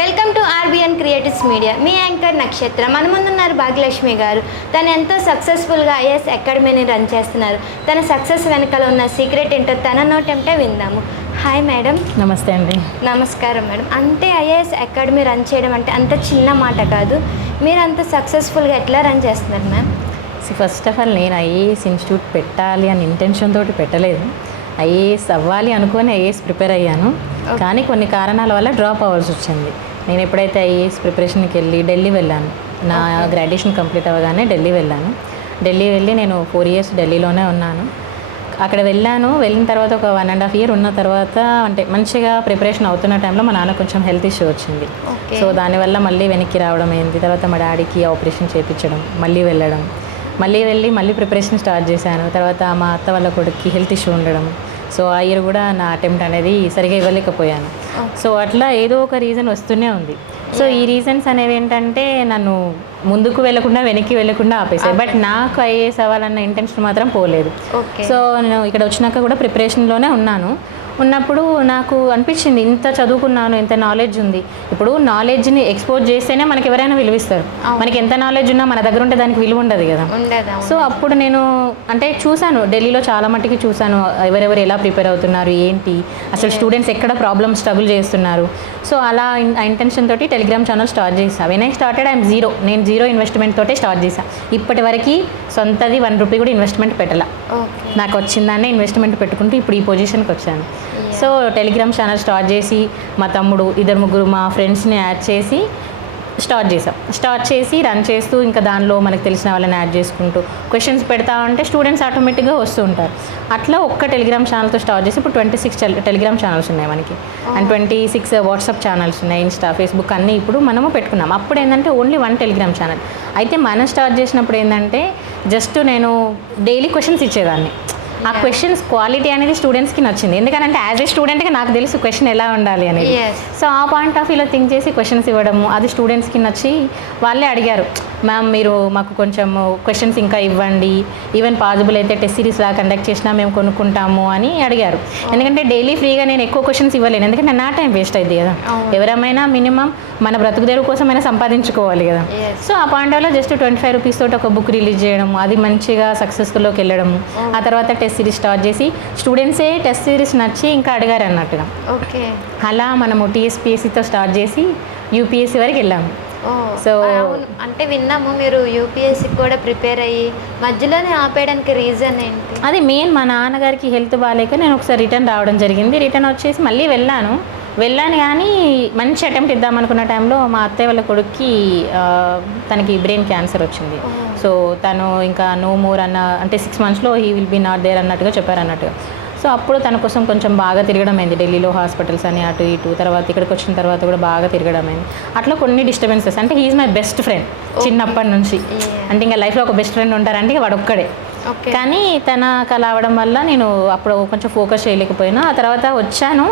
Welcome to RBN creatives media. Me anchor నక్షత్ర. మన ముందున్నారు భాగ్యలక్ష్మి గారు. తను ఎంతో సక్సెస్ఫుల్గా ఐఏఎస్ అకాడమీని రన్ చేస్తున్నారు. తన సక్సెస్ వెనకాల ఉన్న సీక్రెట్ ఏంటో తన నోటంటే విందాము. Hi madam. నమస్తే అండి. నమస్కారం మేడం. అంటే ఐఏఎస్ అకాడమీ రన్ చేయడం అంటే అంత చిన్న మాట కాదు. మీరు అంత సక్సెస్ఫుల్గా ఎట్లా రన్ చేస్తున్నారు మ్యామ్? ఫస్ట్ ఆఫ్ ఆల్ నేను ఐఏఎస్ ఇన్స్టిట్యూట్ పెట్టాలి అని ఇంటెన్షన్ తోటి పెట్టలేదు. ఐఏఎస్ అవ్వాలి అనుకొని ఐఏఎస్ ప్రిపేర్ అయ్యాను. కానీ కొన్ని కారణాల వల్ల డ్రాప్ అవ్వాల్సి వచ్చింది. నేను ఎప్పుడైతే ఐఏఎస్ ప్రిపరేషన్కి వెళ్ళి వెళ్ళాను, నా గ్రాడ్యుయేషన్ కంప్లీట్ అవ్వగానే ఢిల్లీ వెళ్ళి నేను 4 years ఢిల్లీలోనే ఉన్నాను. అక్కడ వెళ్ళిన తర్వాత ఒక 1.5 year ఉన్న తర్వాత అంటే మంచిగా ప్రిపరేషన్ అవుతున్న టైంలో మా నాన్న కొంచెం హెల్త్ ఇష్యూ వచ్చింది. సో దానివల్ల మళ్ళీ వెనక్కి రావడం అయింది. తర్వాత మా డాడీకి ఆపరేషన్ చేయించడం, మళ్ళీ ప్రిపరేషన్ స్టార్ట్ చేశాను. తర్వాత మా అత్త వాళ్ళ కొడుక్కి హెల్త్ ఇష్యూ ఉండడం, సో ఆ ఇయర్ కూడా నా అటెంప్ట్ అనేది సరిగా ఇవ్వలేకపోయాను. సో అట్లా ఏదో ఒక రీజన్ వస్తూనే ఉంది. సో ఈ రీజన్స్ అనేవి ఏంటంటే నన్ను ముందుకు వెళ్లకుండా వెనక్కి వెళ్లకుండా ఆపేసాయి. బట్ నాకు ఐఏఎస్ అవ్వాలన్న ఇంటెన్షన్ మాత్రం పోలేదు. సో నేను ఇక్కడ వచ్చినాక కూడా ప్రిపరేషన్లోనే ఉన్నప్పుడు నాకు అనిపించింది, ఇంత చదువుకున్నాను, ఎంత నాలెడ్జ్ ఉంది. ఇప్పుడు నాలెడ్జ్ని ఎక్స్పోజ్ చేస్తేనే మనకి ఎవరైనా విలువిస్తారు. మనకి ఎంత నాలెడ్జ్ ఉన్నా మన దగ్గర ఉంటే దానికి విలువ ఉండదు కదా. సో అప్పుడు నేను అంటే చూశాను, ఢిల్లీలో చాలా మట్టుకి చూశాను ఎవరెవరు ఎలా ప్రిపేర్ అవుతున్నారు, ఏంటి అసలు స్టూడెంట్స్ ఎక్కడ ప్రాబ్లమ్ స్ట్రగుల్ చేస్తున్నారు. సో అలా ఆ ఇంటెన్షన్ తోటి టెలిగ్రామ్ ఛానల్ స్టార్ట్ చేశాను. వెన్ ఐ స్టార్టెడ్ నేను జీరో ఇన్వెస్ట్మెంట్ తోటే స్టార్ట్ చేశాను. ఇప్పటి వరకు సొంతది 1 రూపీ కూడా ఇన్వెస్ట్మెంట్ పెట్టాల. నాకు వచ్చిందాన్నే ఇన్వెస్ట్మెంట్ పెట్టుకుంటూ ఇప్పుడు ఈ పొజిషన్కి వచ్చాను. సో టెలిగ్రామ్ ఛానల్ స్టార్ట్ చేసి మా తమ్ముడు 2-3 మా ఫ్రెండ్స్ని యాడ్ చేసి స్టార్ట్ చేసి రన్ చేస్తూ ఇంకా దానిలో మనకు తెలిసిన వాళ్ళని యాడ్ చేసుకుంటూ క్వశ్చన్స్ పెడతా ఉంటే స్టూడెంట్స్ ఆటోమేటిక్గా వస్తూ ఉంటారు. అట్లా ఒక్క టెలిగ్రామ్ ఛానల్తో స్టార్ట్ చేసి ఇప్పుడు 26 టెలిగ్రామ్ ఛానల్స్ ఉన్నాయి మనకి, అండ్ 26 వాట్సాప్ ఛానల్స్ ఉన్నాయి, ఇన్స్టా, ఫేస్బుక్ అన్నీ ఇప్పుడు మనము పెట్టుకున్నాం. అప్పుడు ఏంటంటే ఓన్లీ 1 టెలిగ్రామ్ ఛానల్. అయితే మనం స్టార్ట్ చేసినప్పుడు ఏంటంటే జస్ట్ నేను డైలీ క్వశ్చన్స్ ఇచ్చేదాన్ని. ఆ క్వశ్చన్స్ క్వాలిటీ అనేది స్టూడెంట్స్కి నచ్చింది. ఎందుకంటే యాజ్ ఏ స్టూడెంట్గా నాకు తెలుసు క్వశ్చన్ ఎలా ఉండాలి అనేది. సో ఆ పాయింట్ ఆఫ్ వ్యూలో థింక్ చేసి క్వశ్చన్స్ ఇవ్వడము, అది స్టూడెంట్స్కి నచ్చి వాళ్ళే అడిగారు, మ్యామ్ మీరు మాకు కొంచెం క్వశ్చన్స్ ఇంకా ఇవ్వండి, ఈవెన్ పాసిబుల్ అయితే టెస్ట్ సిరీస్ లా కండక్ట్ చేసినా మేము కొనుక్కుంటాము అని అడిగారు. ఎందుకంటే డైలీ ఫ్రీగా నేను ఎక్కువ క్వశ్చన్స్ ఇవ్వలేను, ఎందుకంటే నా టైం వేస్ట్ అయింది కదా. ఎవరైనా మినిమం మన బ్రతుకుదేరు కోసమైనా సంపాదించుకోవాలి కదా. సో ఆ పాయింట్ ఆఫ్లో జస్ట్ 25 రూపీస్ తోటి ఒక బుక్ రిలీజ్ చేయడం, అది మంచిగా సక్సెస్ఫుల్లోకి వెళ్ళడము. ఆ తర్వాత టెస్ట్ సిరీస్ స్టార్ట్ చేసి స్టూడెంట్సే టెస్ట్ సిరీస్ నచ్చి ఇంకా అడిగారు అన్నట్టుగా. అలా మనము టీఎస్పీఎస్సీతో స్టార్ట్ చేసి యూపీఎస్సీ వరకు వెళ్ళాము. సో అంటే విన్నాము మీరు యూపీఎస్సీ కూడా ప్రిపేర్ అయ్యి మధ్యలోనే ఆపేయడానికి రీజన్ ఏంటి? అది మెయిన్ మా నాన్నగారికి హెల్త్ బాగాలేక నేను ఒకసారి రిటర్న్ రావడం జరిగింది. రిటర్న్ వచ్చేసి మళ్ళీ వెళ్ళాను కానీ మంచి అటెంప్ట్ ఇద్దామనుకున్న టైంలో మా అత్తయ్య వాళ్ళ కొడుక్కి తనకి బ్రెయిన్ క్యాన్సర్ వచ్చింది. సో తను ఇంకా నో మోర్ అంటే 6 monthsలో he will be not there అన్నట్టుగా చెప్పారన్నట్టుగా. సో అప్పుడు తన కోసం కొంచెం బాగా తిరగడం అయింది, ఢిల్లీలో హాస్పిటల్స్ అని అటు ఇటు. తర్వాత ఇక్కడికి వచ్చిన తర్వాత కూడా బాగా తిరగడం అయింది. అట్లా కొన్ని డిస్టర్బెన్సెస్. అంటే హీఈస్ మై బెస్ట్ ఫ్రెండ్ చిన్నప్పటి నుంచి. అంటే ఇంకా లైఫ్లో ఒక బెస్ట్ ఫ్రెండ్ ఉంటారంటే ఇక వాడు ఒక్కడే. కానీ తనకు అలా అవడం వల్ల నేను అప్పుడు కొంచెం ఫోకస్ చేయలేకపోయినా. ఆ తర్వాత వచ్చాను,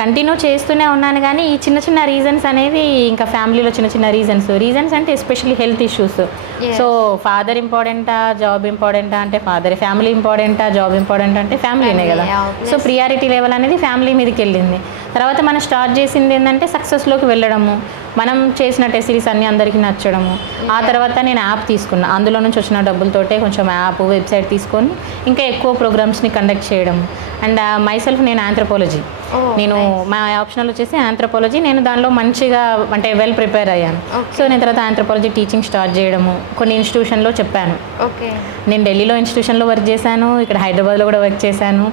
కంటిన్యూ చేస్తూనే ఉన్నాను. కానీ ఈ చిన్న రీజన్స్ అనేవి ఇంకా ఫ్యామిలీలో చిన్న రీజన్స్ అంటే especially health issues. So father ఇంపార్టెంటా, జాబ్ ఇంపార్టెంటా అంటే ఫాదర్, ఫ్యామిలీ ఇంపార్టెంటా, జాబ్ ఇంపార్టెంట్ అంటే ఫ్యామిలీనే కదా. సో ప్రియారిటీ లెవెల్ అనేది ఫ్యామిలీ మీదకి వెళ్ళింది. తర్వాత మనం స్టార్ట్ చేసింది ఏంటంటే సక్సెస్లోకి వెళ్ళడము, మనం చేసిన టెస్ట్ సిరీస్ అన్నీ అందరికీ నచ్చడము. ఆ తర్వాత నేను యాప్ తీసుకున్నా, అందులో నుంచి వచ్చిన డబ్బులతోటే కొంచెం యాప్, వెబ్సైట్ తీసుకొని ఇంకా ఎక్కువ ప్రోగ్రామ్స్ని కండక్ట్ చేయడం. అండ్ మైసెల్ఫ్ నేను ఆంథ్రోపాలజీ, నేను మా ఆప్షనల్ వచ్చేసి ఆంథ్రోపాలజీ. నేను దానిలో మంచిగా అంటే వెల్ ప్రిపేర్ అయ్యాను. సో నేను తర్వాత ఆంథ్రోపాలజీ టీచింగ్ స్టార్ట్ చేయడము, కొన్ని ఇన్స్టిట్యూషన్లో చెప్పాను. నేను ఢిల్లీలో ఇన్స్టిట్యూషన్లో వర్క్ చేశాను, ఇక్కడ హైదరాబాద్లో కూడా వర్క్ చేశాను.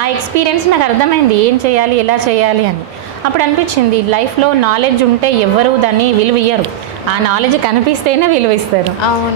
ఆ ఎక్స్పీరియన్స్ నాకు అర్థమైంది ఏం చేయాలి, ఎలా చేయాలి అని. అప్పుడు అనిపించింది లైఫ్లో నాలెడ్జ్ ఉంటే ఎవరు దాన్ని విలువ ఇయ్యరు, ఆ నాలెడ్జ్ కనిపిస్తేనే విలువ ఇస్తారు.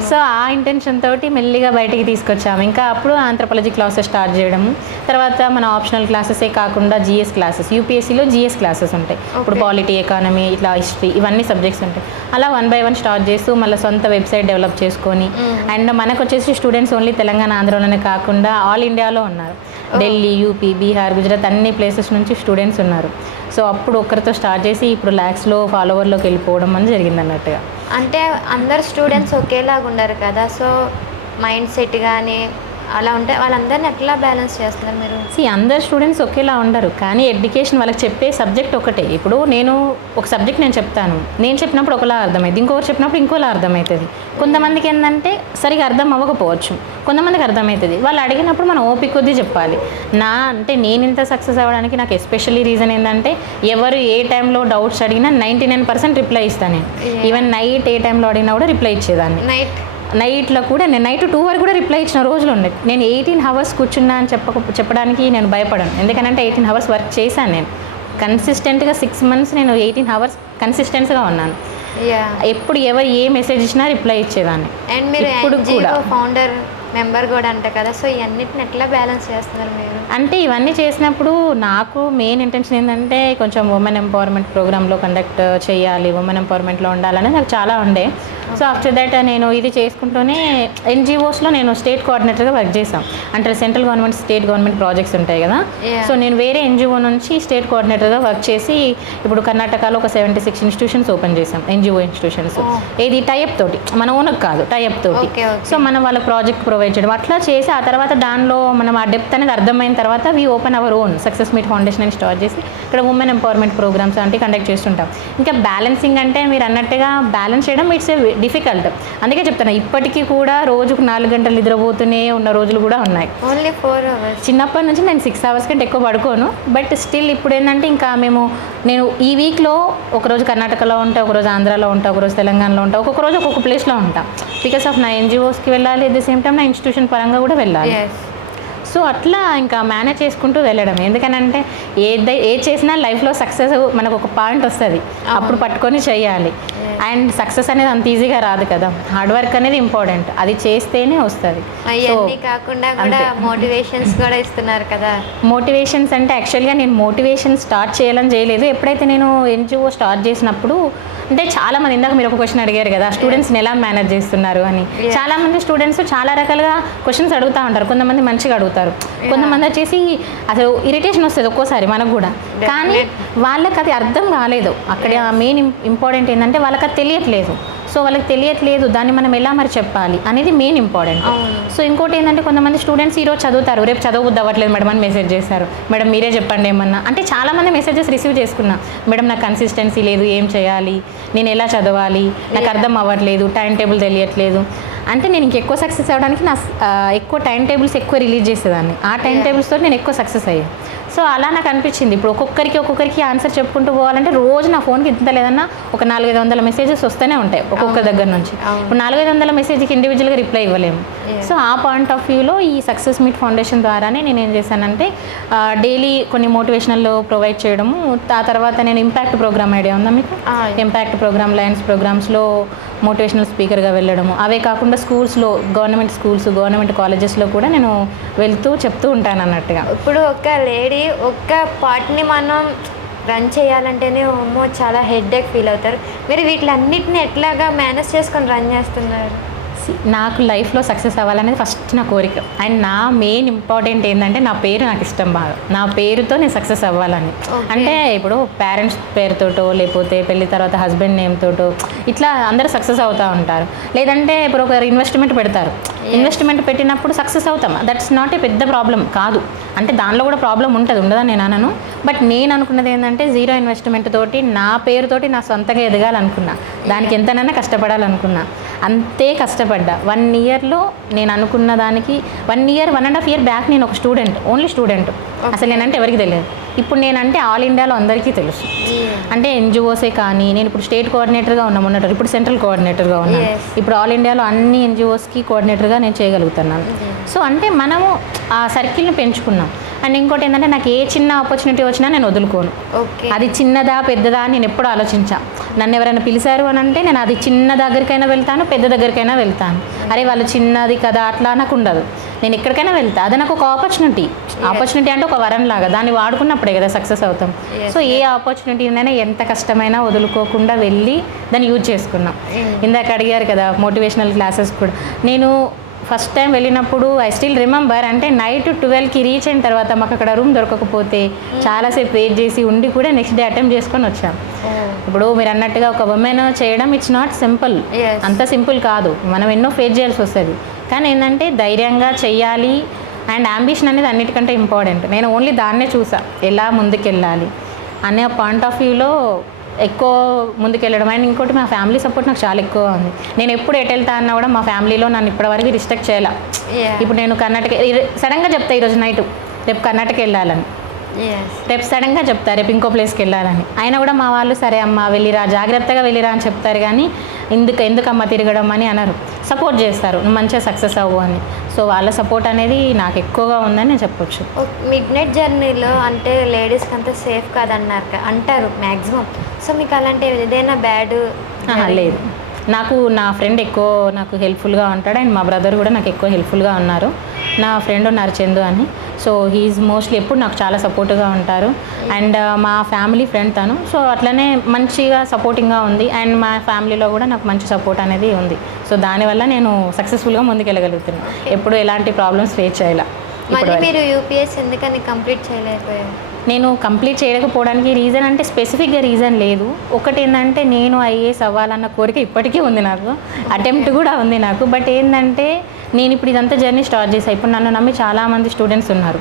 సో ఆ ఇంటెన్షన్ తోటి మెల్లిగా బయటికి తీసుకొచ్చాము. ఇంకా అప్పుడు ఆంథ్రోపాలజీ క్లాసెస్ స్టార్ట్ చేయడము. తర్వాత మన ఆప్షనల్ క్లాసెసే కాకుండా జిఎస్ క్లాసెస్, యూపీఎస్సీలో జిఎస్ క్లాసెస్ ఉంటాయి. ఇప్పుడు పాలిటీ, ఎకానమీ, ఇట్లా హిస్టరీ, ఇవన్నీ సబ్జెక్ట్స్ ఉంటాయి. అలా 1 by 1 స్టార్ట్ చేస్తూ మళ్ళీ సొంత వెబ్సైట్ డెవలప్ చేసుకొని. అండ్ మనకు వచ్చేసి స్టూడెంట్స్ ఓన్లీ తెలంగాణ, ఆంధ్రలోనే కాకుండా ఆల్ ఇండియాలో ఉన్నారు. ఢిల్లీ, యూపీ, బీహార్, గుజరాత్ అన్ని ప్లేసెస్ నుంచి స్టూడెంట్స్ ఉన్నారు. సో అప్పుడు ఒక్కరితో స్టార్ట్ చేసి ఇప్పుడు ల్యాక్స్లో ఫాలోవర్లోకి వెళ్ళిపోవడం అని జరిగింది అన్నట్టుగా. అంటే అందరు స్టూడెంట్స్ ఒకేలాగా ఉండరు కదా. సో మైండ్ సెట్ కానీ అలా ఉంటే వాళ్ళందరినీ ఎట్లా బ్యాలెన్స్ చేస్తున్నారు మీరు? అందరు స్టూడెంట్స్ ఒకేలా ఉండరు, కానీ ఎడ్యుకేషన్ వాళ్ళకి చెప్పే సబ్జెక్ట్ ఒకటే. ఇప్పుడు నేను ఒక సబ్జెక్ట్ నేను చెప్తాను, నేను చెప్పినప్పుడు ఒకలా అర్థమైంది, ఇంకొకరు చెప్పినప్పుడు ఇంకోలా అర్థమవుతుంది. కొంతమందికి ఏంటంటే సరిగా అర్థం అవ్వకపోవచ్చు, కొంతమందికి అర్థమవుతుంది. వాళ్ళు అడిగినప్పుడు మనం ఓపిక కొద్దీ చెప్పాలి. అంటే నేను ఇంత సక్సెస్ అవ్వడానికి నాకు ఎస్పెషల్లీ రీజన్ ఏంటంటే, ఎవరు ఏ టైంలో డౌట్స్ అడిగినా 99% రిప్లై ఇస్తాను నేను. ఈవెన్ నైట్ ఏ టైంలో అడిగినా కూడా రిప్లై ఇచ్చేదాన్ని. నైట్లో కూడా నేను నైట్ 2 వరకు కూడా రిప్లై ఇచ్చిన రోజులు ఉన్నాయి. నేను 18 hours కూర్చున్నా అని చెప్పడానికి నేను భయపడను. ఎందుకంటే 18 hours వర్క్ చేశాను నేను కన్సిస్టెంట్గా. 6 months నేను 18 hours కన్సిస్టెంట్గా ఉన్నాను. ఎప్పుడు ఎవరు ఏ మెసేజ్ ఇచ్చినా రిప్లై ఇచ్చేదాన్ని. అండ్ మీరు ఇప్పుడు కూడా ఫౌండర్ మెంబర్ కూడా అంట కదా, సో ఇవన్నిటిని ఎట్లా బ్యాలెన్స్ చేస్తున్నారు మీరు? అంటే ఇవన్నీ చేసినప్పుడు నాకు మెయిన్ ఇంటెన్షన్ ఏంటంటే, కొంచెం ఉమెన్ ఎంపవర్మెంట్ ప్రోగ్రాంలో కండక్ట్ చేయాలి, ఉమెన్ ఎంపవర్మెంట్లో ఉండాలని నాకు చాలా ఉండే. సో ఆఫ్టర్ దట్ నేను ఇది చేసుకుంటూనే ఎన్జిఓస్లో నేను స్టేట్ కోఆర్డినేటర్గా వర్క్ చేశాను. అంటే central government state government projects ఉంటాయి కదా, సో నేను వేరే ఎన్జిఓ నుంచి స్టేట్ కోఆర్డినేటర్గా వర్క్ చేసి ఇప్పుడు కర్ణాటకలో ఒక 76 ఇన్స్టిట్యూషన్స్ ఓపెన్ చేసాం, ఎన్జిఓ ఇన్స్టిట్యూషన్స్. ఇది టైఅప్ తోటి, మన ఓనర్ కాదు, టైఅప్ తోటి. సో మనం వాళ్ళ ప్రాజెక్ట్ ప్రొవైడ్ చేయడం అట్లా చేసి, ఆ తర్వాత దానిలో మనం ఆ డెప్త్ అనేది అర్థమైన తర్వాత we open our own success meet foundation అని స్టార్ట్ చేసి ఇక్కడ ఉమెన్ ఎంపవర్మెంట్ ప్రోగ్రామ్స్ అంటే కండక్ట్ చేస్తుంటాం. ఇంకా బ్యాలెన్సింగ్ అంటే మీరు అన్నట్టుగా బ్యాలెన్స్ చేయడం ఇట్స్ డిఫికల్ట్. అందుకే చెప్తాను, ఇప్పటికీ కూడా రోజుకు 4 గంటలు నిద్రపోతూనే ఉన్న రోజులు కూడా ఉన్నాయి. Only 4 hours. చిన్నప్పటి నుంచి నేను 6 hours కంటే ఎక్కువ పడుకోను. బట్ స్టిల్ ఇప్పుడు ఏంటంటే ఇంకా నేను ఈ వీక్లో ఒకరోజు కర్ణాటకలో ఉంటా, ఒకరోజు ఆంధ్రాలో ఉంటా, ఒకరోజు తెలంగాణలో ఉంటా, ఒక్కొక్క రోజు ఒక్కొక్క ప్లేస్లో ఉంటా. బికాస్ ఆఫ్ నా ఎన్జిఓస్కి వెళ్ళాలి, అట్ ద సేమ్ టైం నా ఇన్స్టిట్యూషన్ పరంగా కూడా వెళ్ళాలి. సో అట్లా ఇంకా మేనేజ్ చేసుకుంటూ వెళ్ళడం. ఎందుకనంటే ఏది చేసినా లైఫ్లో సక్సెస్ మనకు ఒక పాయింట్ వస్తుంది, అప్పుడు పట్టుకొని చేయాలి. అండ్ సక్సెస్ అనేది అంత ఈజీగా రాదు కదా, హార్డ్ వర్క్ అనేది ఇంపార్టెంట్, అది చేస్తేనే వస్తుంది. అవన్నీ కాకుండా కూడా మోటివేషన్స్ కూడా ఇస్తున్నారు కదా. మోటివేషన్స్ అంటే యాక్చువల్గా నేను మోటివేషన్ స్టార్ట్ చేయాలని చేయలేదు. ఎప్పుడైతే నేను ఎన్జిఓ స్టార్ట్ చేసినప్పుడు, అంటే చాలామంది, ఇందాక మీరు ఒక క్వశ్చన్ అడిగారు కదా, స్టూడెంట్స్ని ఎలా మేనేజ్ చేస్తున్నారు అని. చాలామంది స్టూడెంట్స్ చాలా రకాలుగా క్వశ్చన్స్ అడుగుతూ ఉంటారు. కొంతమంది మంచిగా అడుగుతారు, కొంతమంది వచ్చేసి అసలు ఇరిటేషన్ వస్తుంది ఒక్కోసారి మనకు కూడా. కానీ వాళ్ళకి అది అర్థం కాలేదు. అక్కడ మెయిన్ ఇంపార్టెంట్ ఏంటంటే వాళ్ళకి అది తెలియట్లేదు. సో వాళ్ళకి తెలియట్లేదు, దాన్ని మనం ఎలా మరి చెప్పాలి అనేది మెయిన్ ఇంపార్టెంట్. సో ఇంకోటి ఏంటంటే, కొంతమంది స్టూడెంట్స్ ఈరోజు చదువుతారు, రేపు చదవబుద్ధి అవ్వట్లేదు మేడం అని మెసేజ్ చేస్తారు. మేడం మీరే చెప్పండి ఏమన్నా అంటే. చాలామంది మెసేజెస్ రిసీవ్ చేసుకున్నా, మేడం నాకు కన్సిస్టెన్సీ లేదు, ఏం చేయాలి, నేను ఎలా చదవాలి, నాకు అర్థం అవ్వట్లేదు, టైం టేబుల్ తెలియట్లేదు. అంటే నేను ఇంకెక్కువ సక్సెస్ అవ్వడానికి నా ఎక్కువ టైం టేబుల్స్ ఎక్కువ రిలీజ్ చేసేదాన్ని. ఆ టైం టేబుల్స్తో నేను ఎక్కువ సక్సెస్ అయ్యాను. సో అలా నాకు అనిపించింది, ఇప్పుడు ఒక్కొక్కరికి ఆన్సర్ చెప్పుకుంటూ పోవాలంటే రోజు నా ఫోన్కి ఇంత లేదన్నా ఒక 400-500 మెసేజెస్ వస్తూనే ఉంటాయి ఒక్కొక్క దగ్గర నుంచి. ఇప్పుడు 400-500 మెసేజ్కి ఇండివిజువల్గా రిప్లై ఇవ్వలేము. సో ఆ పాయింట్ ఆఫ్ వ్యూలో ఈ సక్సెస్ మీట్ ఫౌండేషన్ ద్వారానే నేను ఏం చేశానంటే, డైలీ కొన్ని మోటివేషనల్ ప్రొవైడ్ చేయడము. ఆ తర్వాత నేను ఇంపాక్ట్ ప్రోగ్రామ్ ఐడియా ఉందా మీకు? ఇంపాక్ట్ ప్రోగ్రామ్, లయన్స్ ప్రోగ్రామ్స్లో మోటివేషనల్ స్పీకర్గా వెళ్ళడము. అవే కాకుండా స్కూల్స్లో, గవర్నమెంట్ స్కూల్స్, గవర్నమెంట్ కాలేజెస్లో కూడా నేను వెళ్తూ చెప్తూ ఉంటాను అన్నట్టుగా. ఇప్పుడు ఒక లేడీ ఒక్క పార్ట్ని మనం రన్ చేయాలంటేనే చాలా హెడ్ఏక్ ఫీల్ అవుతారు. మీరు వీటిలన్నిటిని ఎట్లాగా మేనేజ్ చేసుకొని రన్ చేస్తున్నారు? నాకు లైఫ్లో సక్సెస్ అవ్వాలనేది ఫస్ట్ నా కోరిక. అండ్ నా మెయిన్ ఇంపార్టెంట్ ఏంటంటే, నా పేరు నాకు ఇష్టం బాగా. నా పేరుతో నేను సక్సెస్ అవ్వాలని. అంటే ఇప్పుడు పేరెంట్స్ పేరుతోటో, లేకపోతే పెళ్లి తర్వాత హస్బెండ్ నేమ్తోటో ఇట్లా అందరూ సక్సెస్ అవుతూ ఉంటారు. లేదంటే ఇప్పుడు ఒక ఇన్వెస్ట్మెంట్ పెడతారు, ఇన్వెస్ట్మెంట్ పెట్టినప్పుడు సక్సెస్ అవుతాం, దట్స్ నాట్ ఏ పెద్ద ప్రాబ్లం కాదు. అంటే దానిలో కూడా ప్రాబ్లం ఉంటుంది, ఉండదని నేను అనను. బట్ నేను అనుకున్నది ఏంటంటే, 0 ఇన్వెస్ట్మెంట్ తోటి నా పేరుతోటి నా సొంతగా ఎదగాలనుకున్నా, దానికి ఎంతనైనా కష్టపడాలనుకున్నా. అంతే కష్టపడ్డా. 1 yearలో నేను అనుకున్న దానికి 1.5 year బ్యాక్ నేను ఒక స్టూడెంట్, ఓన్లీ స్టూడెంట్. అసలు నేనంటే ఎవరికి తెలియదు. ఇప్పుడు నేనంటే ఆల్ ఇండియాలో అందరికీ తెలుసు. అంటే ఎన్జిఓసే కానీ, నేను ఇప్పుడు స్టేట్ కోఆర్డినేటర్గా ఉన్నాను, మొన్నటి ఇప్పుడు సెంట్రల్ కోఆర్డినేటర్గా ఉన్నాను. ఇప్పుడు ఆల్ ఇండియాలో అన్ని ఎన్జిఓస్కి కోఆర్డినేటర్గా నేను చేయగలుగుతున్నాను. సో అంటే మనము ఆ సర్కిల్ని పెంచుకున్నాం. అండ్ ఇంకోటి ఏంటంటే, నాకు ఏ చిన్న ఆపర్చునిటీ వచ్చినా నేను వదులుకోను. అది చిన్నదా పెద్దదా అని నేను ఎప్పుడు ఆలోచించా. నన్ను ఎవరైనా పిలిచారు అని అంటే నేను అది చిన్న దగ్గరికైనా వెళ్తాను, పెద్ద దగ్గరికైనా వెళ్తాను. అరే వాళ్ళు చిన్నది కదా అట్లా నాకు ఉండదు, నేను ఎక్కడికైనా వెళ్తా. అది నాకు ఒక ఆపర్చునిటీ అంటే ఒక వరం లాగా, దాన్ని వాడుకున్నప్పుడే కదా సక్సెస్ అవుతాం. సో ఏ ఆపర్చునిటీనైనా ఎంత కష్టమైనా వదులుకోకుండా వెళ్ళి దాన్ని యూజ్ చేసుకున్నాం. ఇందాక అడిగారు కదా మోటివేషనల్ క్లాసెస్ కూడా. నేను ఫస్ట్ టైం వెళ్ళినప్పుడు ఐ స్టిల్ రిమెంబర్, అంటే నైట్ 12కి రీచ్ అయిన తర్వాత మాకు అక్కడ రూమ్ దొరకకపోతే చాలాసేపు వెయిట్ చేసి ఉండి కూడా నెక్స్ట్ డే అటెంప్ట్ చేసుకొని వచ్చాం. ఇప్పుడు మీరు అన్నట్టుగా ఒక ఉమెన్ చేయడం ఇట్స్ నాట్ సింపుల్, అంత సింపుల్ కాదు. మనం ఎన్నో ఫేస్ చేయాల్సి వస్తుంది. కానీ ఏంటంటే ధైర్యంగా చెయ్యాలి అండ్ అంబిషన్ అనేది అన్నిటికంటే ఇంపార్టెంట్. నేను ఓన్లీ దాన్నే చూసా, ఎలా ముందుకెళ్ళాలి అనే పాయింట్ ఆఫ్ వ్యూలో ఎక్కువ ముందుకెళ్ళడం. అండ్ ఇంకోటి మా ఫ్యామిలీ సపోర్ట్ నాకు చాలా ఎక్కువ ఉంది. నేను ఎప్పుడు ఎటు వెళ్తా అన్నా కూడా మా ఫ్యామిలీలో నన్ను ఇప్పటివరకు రిస్ట్రిక్ట్ చేయాల. ఇప్పుడు నేను కర్ణాటక సడన్గా చెప్తా ఈరోజు నైట్ రేపు కర్ణాటక వెళ్ళాలని, రేపు సడన్గా చెప్తారు రేపు ఇంకో ప్లేస్కి వెళ్ళాలని, అయినా కూడా మా వాళ్ళు సరే అమ్మ వెళ్ళిరా, జాగ్రత్తగా వెళ్ళిరా అని చెప్తారు. కానీ ఎందుకమ్మ తిరగడం అని అనరు, సపోర్ట్ చేస్తారు, నువ్వు మంచిగా సక్సెస్ అవ్వు అని. సో వాళ్ళ సపోర్ట్ అనేది నాకు ఎక్కువగా ఉందని నేను చెప్పొచ్చు. మిడ్ నైట్ జర్నీలో అంటే లేడీస్కి అంతా సేఫ్ కాదన్నారు అంటారు మ్యాక్సిమం. సో మీకు అలాంటి ఏదైనా బ్యాడ్ లేదు. నాకు నా ఫ్రెండ్ ఎక్కువ నాకు హెల్ప్ఫుల్గా ఉంటాడు అండ్ మా బ్రదర్ కూడా నాకు ఎక్కువ హెల్ప్ఫుల్గా ఉన్నారు. నా ఫ్రెండ్ ఉన్నారు చందు అని, సో హీఈస్ మోస్ట్లీ ఎప్పుడు నాకు చాలా సపోర్ట్గా ఉంటారు. అండ్ మా ఫ్యామిలీ ఫ్రెండ్ తను, సో అట్లనే మంచిగా సపోర్టింగ్గా ఉంది. అండ్ మా ఫ్యామిలీలో కూడా నాకు మంచి సపోర్ట్ అనేది ఉంది. సో దానివల్ల నేను సక్సెస్ఫుల్గా ముందుకెళ్ళగలుగుతున్నాను, ఎప్పుడు ఎలాంటి ప్రాబ్లమ్స్ ఫేస్ చేయాల. మళ్ళీ మీరు యూపీఎస్ ఎందుకని కంప్లీట్ చేయలేకపోయారు? నేను కంప్లీట్ చేయకపోవడానికి రీజన్ అంటే స్పెసిఫిక్గా రీజన్ లేదు. ఒకటి ఏంటంటే నేను ఐఏఎస్ అవ్వాలన్న కోరిక ఇప్పటికీ ఉంది, నాకు అటెంప్ట్ కూడా ఉంది నాకు. బట్ ఏంటంటే నేను ఇప్పుడు ఇదంతా జర్నీ స్టార్ట్ చేశాను. ఇప్పుడు నన్ను నమ్మి చాలామంది స్టూడెంట్స్ ఉన్నారు,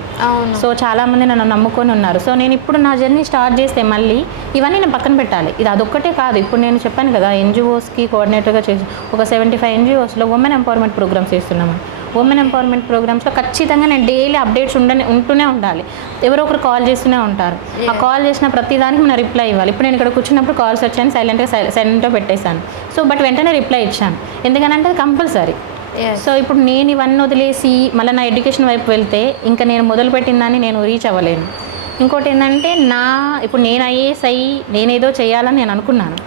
సో చాలామంది నన్ను నమ్ముకొని ఉన్నారు. సో నేను ఇప్పుడు నా జర్నీ స్టార్ట్ చేస్తే మళ్ళీ ఇవన్నీ నేను పక్కన పెట్టాలి. ఇది అదొక్కటే కాదు, ఇప్పుడు నేను చెప్పాను కదా ఎన్జిఓస్కి కోఆర్డినేటర్గా చేసి ఒక 75 ఎన్జిఓస్లో ఉమెన్ ఎంపవర్మెంట్ ప్రోగ్రామ్స్ చేస్తున్నాము. ఉమెన్ ఎంపవర్మెంట్ ప్రోగ్రామ్స్లో ఖచ్చితంగా నేను డైలీ అప్డేట్స్ ఉంటూనే ఉండాలి. ఎవరో ఒకరు కాల్ చేస్తూనే ఉంటారు, ఆ కాల్ చేసిన ప్రతి దానికి మనం రిప్లై ఇవ్వాలి. ఇప్పుడు నేను ఇక్కడ కూర్చున్నప్పుడు కాల్స్ వచ్చాను, సైలెంట్గా పెట్టేశాను. సో బట్ వెంటనే రిప్లై ఇచ్చాను, ఎందుకనంటే అది కంపల్సరీ. సో ఇప్పుడు నేను ఇవన్నీ వదిలేసి మళ్ళీ నా ఎడ్యుకేషన్ వైపు వెళ్తే ఇంకా నేను మొదలుపెట్టిన దాన్ని నేను రీచ్ అవ్వలేను. ఇంకోటి ఏంటంటే ఇప్పుడు నేను ఐఏఎస్ అయ్యి నేనేదో చేయాలని నేను అనుకున్నాను,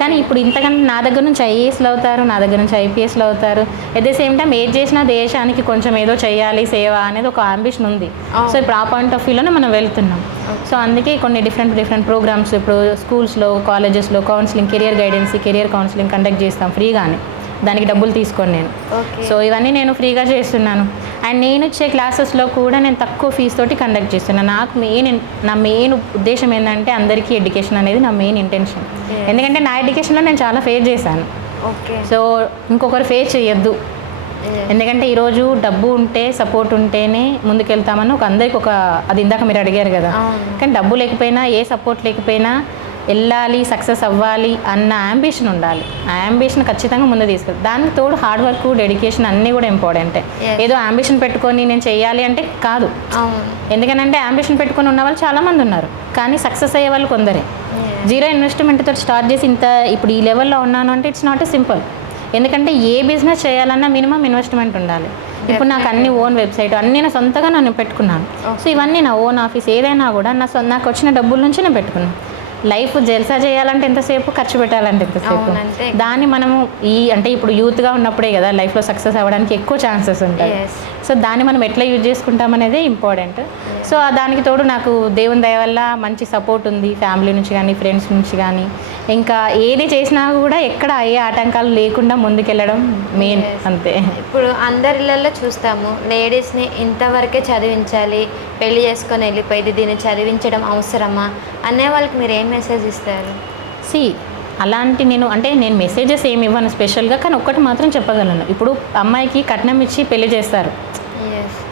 కానీ ఇప్పుడు ఇంతకంటే నా దగ్గర నుంచి ఐఏఎస్లు అవుతారు, నా దగ్గర నుంచి ఐపీఎస్లు అవుతారు. ఎట్ ద సేమ్ టైం ఏది చేసినా దేశానికి కొంచెం ఏదో చేయాలి, సేవ అనేది ఒక అంబిషన్ ఉంది. సో ఇప్పుడు ఆ పాయింట్ ఆఫ్ వ్యూలోనే మనం వెళ్తున్నాం. సో అందుకే కొన్ని డిఫరెంట్ ప్రోగ్రామ్స్ ఇప్పుడు స్కూల్స్లో కాలేజెస్లో counselling, career guidance, career counselling conduct చేస్తాం ఫ్రీగానే, దానికి డబ్బులు తీసుకోను నేను. సో ఇవన్నీ నేను ఫ్రీగా చేస్తున్నాను. అండ్ నేను ఇచ్చే క్లాసెస్లో కూడా నేను తక్కువ ఫీజు తోటి కండక్ట్ చేస్తున్నాను. నా మెయిన్ ఉద్దేశం ఏంటంటే అందరికీ ఎడ్యుకేషన్ అనేది నా మెయిన్ ఇంటెన్షన్. ఎందుకంటే నా ఎడ్యుకేషన్లో నేను చాలా ఫేస్ చేశాను, సో ఇంకొకరు ఫేస్ చేయొద్దు. ఎందుకంటే ఈరోజు డబ్బు ఉంటే సపోర్ట్ ఉంటేనే ముందుకెళ్తామని అందరికి అది ఇందాక మీరు అడిగారు కదా. కానీ డబ్బు లేకపోయినా ఏ సపోర్ట్ లేకపోయినా వెళ్ళాలి, సక్సెస్ అవ్వాలి అన్న అంబిషన్ ఉండాలి. ఆ అంబిషన్ ఖచ్చితంగా ముందు తీసుకెళ్తాం. దానికి తోడు హార్డ్ వర్క్, డెడికేషన్ అన్నీ కూడా ఇంపార్టెంటే. ఏదో అంబిషన్ పెట్టుకొని నేను చేయాలి అంటే కాదు. ఎందుకనంటే అంబిషన్ పెట్టుకొని ఉన్న వాళ్ళు చాలామంది ఉన్నారు, కానీ సక్సెస్ అయ్యే వాళ్ళు కొందరే. జీరో ఇన్వెస్ట్మెంట్తో స్టార్ట్ చేసి ఇప్పుడు ఈ లెవెల్లో ఉన్నాను అంటే ఇట్స్ నాట్ ఏ సింపుల్. ఎందుకంటే ఏ బిజినెస్ చేయాలన్నా మినిమం ఇన్వెస్ట్మెంట్ ఉండాలి. ఇప్పుడు నాకు అన్ని ఓన్ వెబ్సైట్ అన్నీ నా సొంతగా నేను పెట్టుకున్నాను. సో ఇవన్నీ నా ఓన్ ఆఫీస్ ఏదైనా కూడా నాకు వచ్చిన డబ్బుల నుంచి నేను పెట్టుకున్నాను. లైఫ్ జల్సా చేయాలంటే ఎంతసేపు, ఖర్చు పెట్టాలంటే ఎంతసేపు. దాన్ని మనము అంటే ఇప్పుడు యూత్గా ఉన్నప్పుడే కదా లైఫ్లో సక్సెస్ అవ్వడానికి ఎక్కువ ఛాన్సెస్ ఉంటాయి. సో దాన్ని మనం ఎట్లా యూజ్ చేసుకుంటాం అనేది ఇంపార్టెంట్. సో దానికి తోడు నాకు దేవుని దయ వల్ల మంచి సపోర్ట్ ఉంది, ఫ్యామిలీ నుంచి కానీ ఫ్రెండ్స్ నుంచి కానీ. ఇంకా ఏది చేసినా కూడా ఎక్కడ అయ్యే ఆటంకాలు లేకుండా ముందుకెళ్ళడం మెయిన్, అంతే. ఇప్పుడు అందరిలో చూస్తాము లేడీస్ని ఇంతవరకే చదివించాలి, పెళ్లి చేసుకొని వెళ్ళిపోయింది, దీన్ని చదివించడం అవసరమా అనే వాళ్ళకి మీరు ఏం మెసేజ్ ఇస్తారు? అలాంటి నేను మెసేజెస్ ఏమి ఇవ్వను స్పెషల్గా, కానీ ఒక్కటి మాత్రం చెప్పగలను. ఇప్పుడు అమ్మాయికి కట్నం ఇచ్చి పెళ్లి చేస్తారు.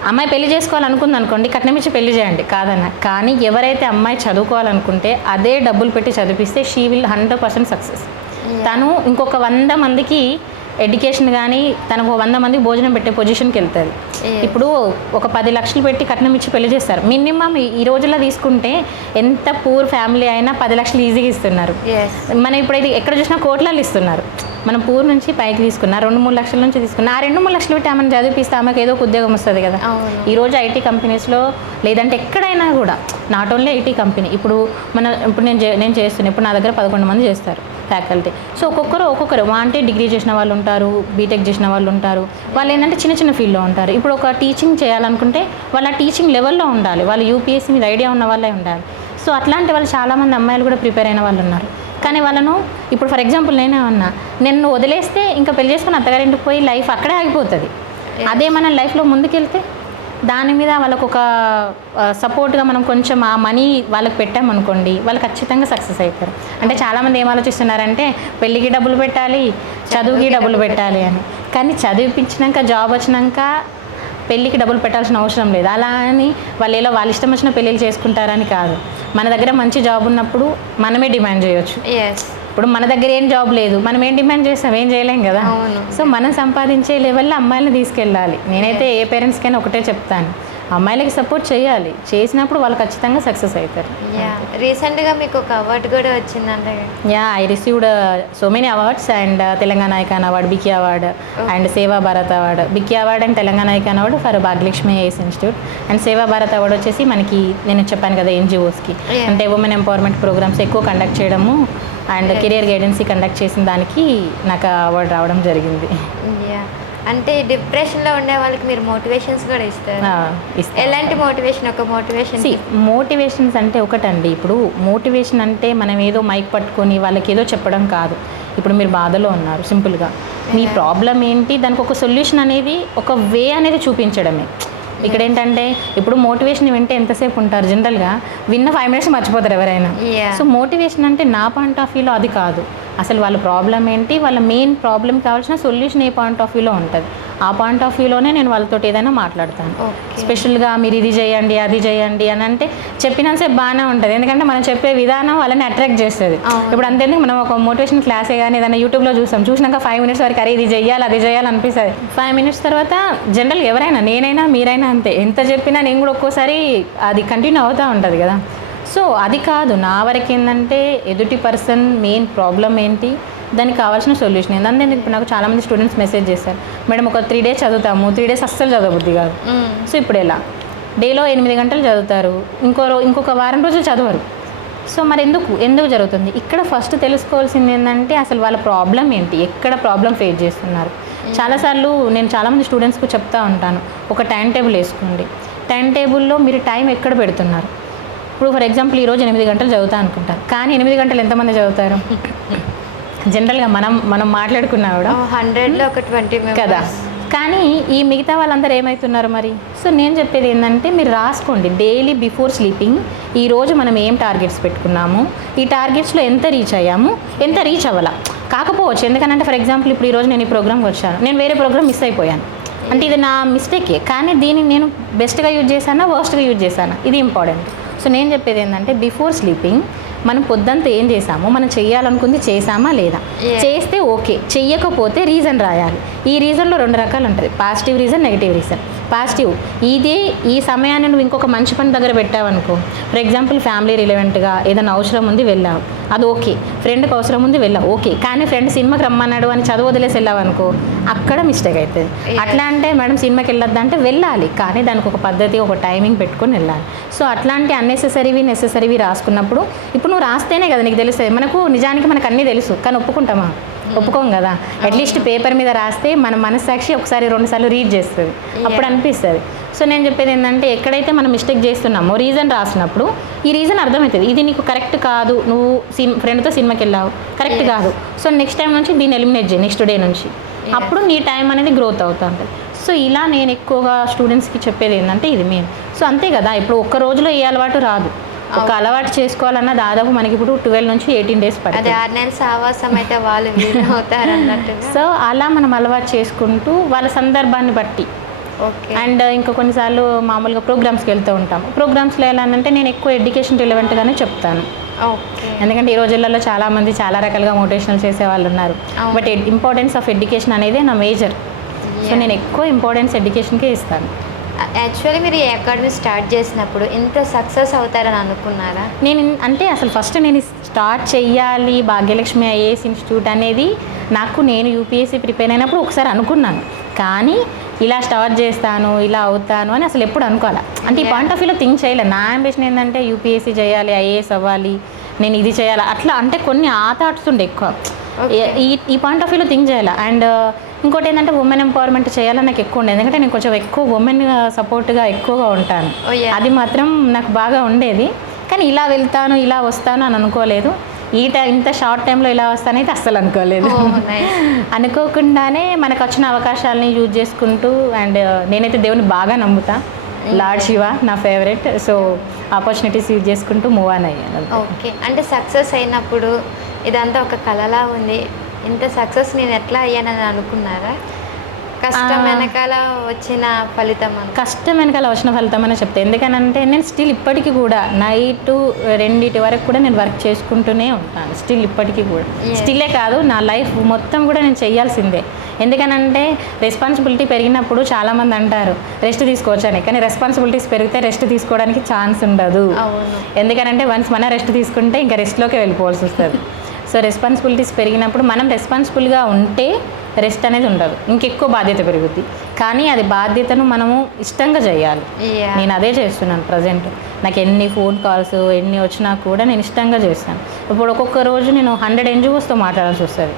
అమ్మాయి పెళ్లి చేసుకోవాలనుకుంది అనుకోండి, కట్నం ఇచ్చి పెళ్లి చేయండి కాదన్న. కానీ ఎవరైతే అమ్మాయి చదువుకోవాలనుకుంటే అదే డబ్బులు పెట్టి చదివిస్తే షీ విల్ 100% సక్సెస్. తను ఇంకొక 100 మందికి ఎడ్యుకేషన్ కానీ తనకు 100 మందికి భోజనం పెట్టే పొజిషన్కి వెళ్తుంది. ఇప్పుడు ఒక 10 లక్షలు పెట్టి కట్నం ఇచ్చి పెళ్లి చేస్తారు. మినిమం ఈ రోజుల్లో తీసుకుంటే ఎంత పూర్ ఫ్యామిలీ అయినా 10 లక్షలు ఈజీగా ఇస్తున్నారు. మనం ఇప్పుడైతే ఎక్కడ చూసినా కోట్లలో ఇస్తున్నారు. మనం పూర్ నుంచి పైకి తీసుకున్నా 2-3 లక్షల నుంచి తీసుకున్నా, ఆ 2-3 లక్షలు పెట్టి ఆమెను చదివిపిస్తే ఆమెకు ఏదో ఒక ఉద్యోగం వస్తుంది కదా. ఈరోజు ఐటీ కంపెనీస్లో లేదంటే ఎక్కడైనా కూడా నాట్ ఓన్లీ ఐటీ కంపెనీ, ఇప్పుడు నేను చేస్తున్నాను. ఇప్పుడు నా దగ్గర 11 మంది చేస్తారు ఫ్యాకల్టీ. సో ఒక్కొక్కరు అంటే డిగ్రీ చేసిన వాళ్ళు ఉంటారు, బీటెక్ చేసిన వాళ్ళు ఉంటారు. వాళ్ళు ఏంటంటే చిన్న ఫీల్డ్లో ఉంటారు. ఇప్పుడు ఒక టీచింగ్ చేయాలనుకుంటే వాళ్ళ టీచింగ్ లెవెల్లో ఉండాలి, వాళ్ళు యూపీఎస్సీ మీద ఐడియా ఉన్న వాళ్ళే ఉండాలి. సో అట్లాంటి వాళ్ళు చాలామంది అమ్మాయిలు కూడా ప్రిపేర్ అయిన వాళ్ళు ఉన్నారు. కానీ వాళ్ళను ఇప్పుడు ఫర్ ఎగ్జాంపుల్ నేను వదిలేస్తే ఇంకా పెళ్లి చేసుకుని అత్తగారింటికి పోయి లైఫ్ అక్కడే ఆగిపోతుంది. అదే మనం లైఫ్లో ముందుకెళ్తే దాని మీద వాళ్ళకు ఒక సపోర్ట్గా మనం కొంచెం ఆ మనీ వాళ్ళకి పెట్టామనుకోండి, వాళ్ళు ఖచ్చితంగా సక్సెస్ అవుతారు. అంటే చాలామంది ఏం ఆలోచిస్తున్నారంటే పెళ్ళికి డబ్బులు పెట్టాలి, చదువుకి డబ్బులు పెట్టాలి అని. కానీ చదివిపించినాక జాబ్ వచ్చినాక పెళ్ళికి డబ్బులు పెట్టాల్సిన అవసరం లేదు. అలా అని వాళ్ళ ఇష్టం వచ్చిన పెళ్ళిళ్ళు చేసుకుంటారని కాదు. మన దగ్గర మంచి జాబ్ ఉన్నప్పుడు మనమే డిమాండ్ చేయొచ్చు. ఇప్పుడు మన దగ్గర ఏం జాబ్ లేదు, మనం ఏం డిమాండ్ చేస్తాం, ఏం చేయలేం కదా. సో మనం సంపాదించే లెవెల్లో అమ్మాయిలను తీసుకెళ్ళాలి. నేనైతే ఏ పేరెంట్స్కైనా ఒకటే చెప్తాను, అమ్మాయిలకి సపోర్ట్ చేయాలి. చేసినప్పుడు వాళ్ళు ఖచ్చితంగా సక్సెస్ అవుతారు. రీసెంట్గా మీకు ఒక అవార్డు కూడా వచ్చిందంటే? I received so many awards and Telangana icon award, బిక్కీ award and Seva Bharat award. బిక్కీ award and Telangana icon award for Bhagyalakshmi IAS institute and Seva Bharat award వచ్చేసి మనకి నేను చెప్పాను కదా ఎన్జిఓస్కి, అంటే ఉమెన్ ఎంపవర్మెంట్ ప్రోగ్రామ్స్ ఎక్కువ కండక్ట్ చేయడము అండ్ కెరియర్ గైడెన్సీ కండక్ట్ చేసిన దానికి నాకు అవార్డు రావడం జరిగింది. అంటే డిప్రెషన్లో ఉండే వాళ్ళకి మీరు మోటివేషన్స్ కూడా ఇస్తారు? ఎలాంటి మోటివేషన్? ఒక మోటివేషన్స్ అంటే ఒకటండి, ఇప్పుడు మోటివేషన్ అంటే మనం ఏదో మైక్ పట్టుకొని వాళ్ళకి ఏదో చెప్పడం కాదు. ఇప్పుడు మీరు బాధలో ఉన్నారు, సింపుల్గా మీ ప్రాబ్లం ఏంటి, దానికి ఒక సొల్యూషన్ అనేది, ఒక వే అనేది చూపించడమే. ఇక్కడ ఏంటంటే ఇప్పుడు మోటివేషన్ వింటే ఎంతసేపు ఉంటారు, జనరల్గా విన్న 5 minutes మర్చిపోతారు ఎవరైనా. సో మోటివేషన్ అంటే నా పాయింట్ ఆఫ్ వ్యూలో అది కాదు. అసలు వాళ్ళ ప్రాబ్లం ఏంటి, వాళ్ళ మెయిన్ ప్రాబ్లం కావాల్సిన సొల్యూషన్ ఏ పాయింట్ ఆఫ్ వ్యూలో ఉంటుంది, ఆ పాయింట్ ఆఫ్ వ్యూలోనే నేను వాళ్ళతో ఏదైనా మాట్లాడతాను. స్పెషల్గా మీరు ఇది చేయండి అది చేయండి అని అంటే చెప్పినంతసేపు బాగానే ఉంటుంది, ఎందుకంటే మనం చెప్పే విధానం వాళ్ళని అట్రాక్ట్ చేస్తుంది. ఇప్పుడు అంతేందుకు మనం ఒక మోటివేషన్ క్లాసే కానీ ఏదైనా యూట్యూబ్లో చూసినాక 5 minutes వరకు అరే ఇది చేయాలి అది చేయాలి అనిపిస్తుంది. 5 minutes తర్వాత జనరల్ ఎవరైనా, నేనైనా మీరైనా అంతే, ఎంత చెప్పినా నేను కూడా ఒక్కోసారి అది కంటిన్యూ అవుతూ ఉంటుంది కదా. సో అది కాదు, నా వరకు ఏంటంటే ఎదుటి పర్సన్ మెయిన్ ప్రాబ్లం ఏంటి, దానికి కావాల్సిన సొల్యూషన్ ఏంటి. అందుకే ఇప్పుడు నాకు చాలామంది స్టూడెంట్స్ మెసేజ్ చేస్తారు, మేడం ఒక 3 days చదువుతాము, 3 days అస్సలు చదవబుద్ధి కాదు. సో ఇప్పుడు ఎలా, డేలో 8 గంటలు చదువుతారు, ఇంకొక వారం రోజులు చదవరు. సో మరి ఎందుకు జరుగుతుంది? ఇక్కడ ఫస్ట్ తెలుసుకోవాల్సింది ఏంటంటే అసలు వాళ్ళ ప్రాబ్లం ఏంటి, ఎక్కడ ప్రాబ్లం ఫేస్ చేస్తున్నారు. చాలాసార్లు నేను చాలామంది స్టూడెంట్స్కి చెప్తా ఉంటాను, ఒక టైం టేబుల్ వేసుకోండి. టైం టేబుల్లో మీరు టైం ఎక్కడ పెడుతున్నారు. ఇప్పుడు ఫర్ ఎగ్జాంపుల్ ఈరోజు 8 గంటలు చదువుతా అనుకుంటారు, కానీ 8 గంటలు ఎంతమంది చదువుతారు? జనరల్గా మనం మాట్లాడుకున్నా కూడా 100లో ఒక 20 కదా. కానీ ఈ మిగతా వాళ్ళందరూ ఏమవుతున్నారు మరి? సో నేను చెప్పేది ఏంటంటే మీరు రాసుకోండి డైలీ బిఫోర్ స్లీపింగ్, ఈరోజు మనం ఏం టార్గెట్స్ పెట్టుకున్నాము, ఈ టార్గెట్స్లో ఎంత రీచ్ అయ్యాము, ఎంత రీచ్ అవ్వాలా కాకపోవచ్చు. ఎందుకంటే ఫర్ ఎగ్జాంపుల్ ఇప్పుడు ఈరోజు నేను ఈ ప్రోగ్రామ్కి వచ్చాను, నేను వేరే ప్రోగ్రామ్ మిస్ అయిపోయాను అంటే ఇది నా మిస్టేకే, కానీ దీన్ని నేను బెస్ట్గా యూజ్ చేశానా వర్స్ట్గా యూజ్ చేశానా, ఇది ఇంపార్టెంట్. సో నేను చెప్పేది ఏంటంటే బిఫోర్ స్లీపింగ్ మనం పొద్దుంతా ఏం చేసామో, మనం చేయాలనుకుంది చేసామా లేదా, చేస్తే ఓకే, చెయ్యకపోతే రీజన్ రాయాలి. ఈ రీజన్లో 2 రకాలు ఉంటుంది, positive reason, negative reason. Positive, ఈ సమయాన్ని నువ్వు ఇంకొక మంచి పని దగ్గర పెట్టావనుకో, ఫర్ ఎగ్జాంపుల్ ఫ్యామిలీ రిలవెంట్గా ఏదైనా అవసరం ఉంది వెళ్ళావు, అది ఓకే. ఫ్రెండ్కి అవసరం ఉంది వెళ్ళావు, ఓకే. కానీ ఫ్రెండ్ సినిమాకి రమ్మన్నాడు అని చదువు వదిలేసి వెళ్ళావు అనుకో, అక్కడ మిస్టేక్ అవుతుంది. అట్లా అంటే మేడం సినిమాకి వెళ్ళొద్దు అంటే వెళ్ళాలి, కానీ దానికి ఒక పద్ధతి, ఒక టైమింగ్ పెట్టుకొని వెళ్ళాలి. సో అట్లాంటి అన్నెసెసరీవి నెసెసరీవి రాసుకున్నప్పుడు, ఇప్పుడు నువ్వు రాస్తేనే కదా నీకు తెలుస్తుంది. నిజానికి మనకు అన్నీ తెలుసు, కానీ ఒప్పుకోం కదా. అట్లీస్ట్ పేపర్ మీద రాస్తే మన మనస్సాక్షి ఒకసారి 2 సార్లు రీడ్ చేస్తుంది, అప్పుడు అనిపిస్తుంది. సో నేను చెప్పేది ఏంటంటే ఎక్కడైతే మనం మిస్టేక్ చేస్తున్నామో రీజన్ రాసినప్పుడు ఈ రీజన్ అర్థమవుతుంది, ఇది నీకు కరెక్ట్ కాదు, నువ్వు ఫ్రెండ్తో సినిమాకి వెళ్ళావు కరెక్ట్ కాదు, సో నెక్స్ట్ టైం నుంచి దీన్ని ఎలిమినేట్ చేయి, నెక్స్ట్ డే నుంచి, అప్పుడు నీ టైం అనేది గ్రోత్ అవుతూ ఉంటుంది. సో ఇలా నేను ఎక్కువగా స్టూడెంట్స్కి చెప్పేది ఏంటంటే ఇది మెయిన్. సో అంతే కదా, ఇప్పుడు ఒక్క రోజులో ఈ అలవాటు రాదు, ఒక అలవాటు చేసుకోవాలన్నా దాదాపు మనకి ఇప్పుడు 12 నుంచి 18 days పడుతుంది. సో అలా మనం అలవాటు చేసుకుంటూ వాళ్ళ సందర్భాన్ని బట్టి అండ్ ఇంకా కొన్నిసార్లు మామూలుగా ప్రోగ్రామ్స్కి వెళ్తూ ఉంటాం. ప్రోగ్రామ్స్లో ఎలా అంటే నేను ఎక్కువ ఎడ్యుకేషన్ రిలవెంట్గానే చెప్తాను, ఎందుకంటే ఈ రోజులలో చాలామంది చాలా రకాలుగా మోటివేషనల్ చేసే వాళ్ళు ఉన్నారు. బట్ ఇంపార్టెన్స్ ఆఫ్ ఎడ్యుకేషన్ అనేది నా మేజర్. సో నేను ఎక్కువ ఇంపార్టెన్స్ ఎడ్యుకేషన్కే ఇస్తాను. యాక్చువల్లీ మీరు ఈ అకాడమీ స్టార్ట్ చేసినప్పుడు ఇంత సక్సెస్ అవుతారని అనుకున్నారా? అంటే అసలు ఫస్ట్ నేను స్టార్ట్ చెయ్యాలి భాగ్యలక్ష్మి ఐఏఎస్ ఇన్స్టిట్యూట్ అనేది నేను యూపీఎస్సీ ప్రిపేర్ అయినప్పుడు ఒకసారి అనుకున్నాను, కానీ ఇలా స్టార్ట్ చేస్తాను ఇలా అవుతాను అని అసలు ఎప్పుడు అనుకోవాలి. అంటే ఈ పాయింట్ ఆఫ్ వ్యూలో థింక్ చేయలేదు. నా అంబిషన్ ఏంటంటే యూపీఎస్సీ చేయాలి, ఐఏఎస్ అవ్వాలి, నేను ఇది చేయాలి, అట్లా అంటే కొన్ని ఆ థాట్స్ ఉండే ఎక్కువ. ఈ పాయింట్ ఆఫ్ వ్యూలో థింక్ చేయాలి. అండ్ ఇంకోటి ఏంటంటే ఉమెన్ ఎంపవర్మెంట్ చేయాలని నాకు ఎక్కువ ఉండేది, ఎందుకంటే నేను కొంచెం ఎక్కువ ఉమెన్ సపోర్ట్గా ఎక్కువగా ఉంటాను, అది మాత్రం నాకు బాగా ఉండేది. కానీ ఇలా వెళ్తాను ఇలా వస్తాను అని అనుకోలేదు, ఇంత షార్ట్ టైంలో ఇలా వస్తానైతే అస్సలు అనుకోలేదు. అనుకోకుండానే మనకు వచ్చిన అవకాశాలని యూజ్ చేసుకుంటూ, అండ్ నేనైతే దేవుని బాగా నమ్ముతా, లార్డ్ శివ నా ఫేవరెట్. సో ఆపర్చునిటీస్ యూజ్ చేసుకుంటూ మూవ్ ఆన్ అయ్యాను. ఓకే, అంటే సక్సెస్ అయినప్పుడు ఇదంతా ఒక కళలా ఉంది, ఇంత సక్సెస్ నేను ఎట్లా అయ్యానని అనుకున్నారా? కష్టం వెనకాల వచ్చిన ఫలితం కష్టం వెనకాల వచ్చిన ఫలితం అని చెప్తే, ఎందుకనంటే నేను స్టిల్ ఇప్పటికీ కూడా నైట్ 2 వరకు కూడా నేను వర్క్ చేసుకుంటూనే ఉంటాను. స్టిల్ ఇప్పటికీ కూడా స్టిల్లే కాదు, నా లైఫ్ మొత్తం కూడా నేను చేయాల్సిందే. ఎందుకనంటే రెస్పాన్సిబిలిటీ పెరిగినప్పుడు చాలామంది అంటారు రెస్ట్ తీసుకోవచ్చని, కానీ రెస్పాన్సిబిలిటీస్ పెరిగితే రెస్ట్ తీసుకోవడానికి ఛాన్స్ ఉండదు. ఎందుకనంటే వన్స్ మన రెస్ట్ తీసుకుంటే ఇంకా రెస్ట్లోకి వెళ్ళిపోవాల్సి వస్తుంది. సో రెస్పాన్సిబిలిటీస్ పెరిగినప్పుడు మనం రెస్పాన్సిబుల్గా ఉంటే రెస్ట్ అనేది ఉండదు, ఇంకెక్కువ బాధ్యత పెరుగుద్ది. కానీ అది బాధ్యతను మనము ఇష్టంగా చేయాలి. నేను అదే చేస్తున్నాను ప్రజెంట్. నాకు ఎన్ని ఫోన్ కాల్స్ ఎన్ని వచ్చినా కూడా నేను ఇష్టంగా చేస్తాను. ఇప్పుడు ఒక్కొక్క రోజు నేను 100 NGOస్తో మాట్లాడాల్సి వస్తుంది.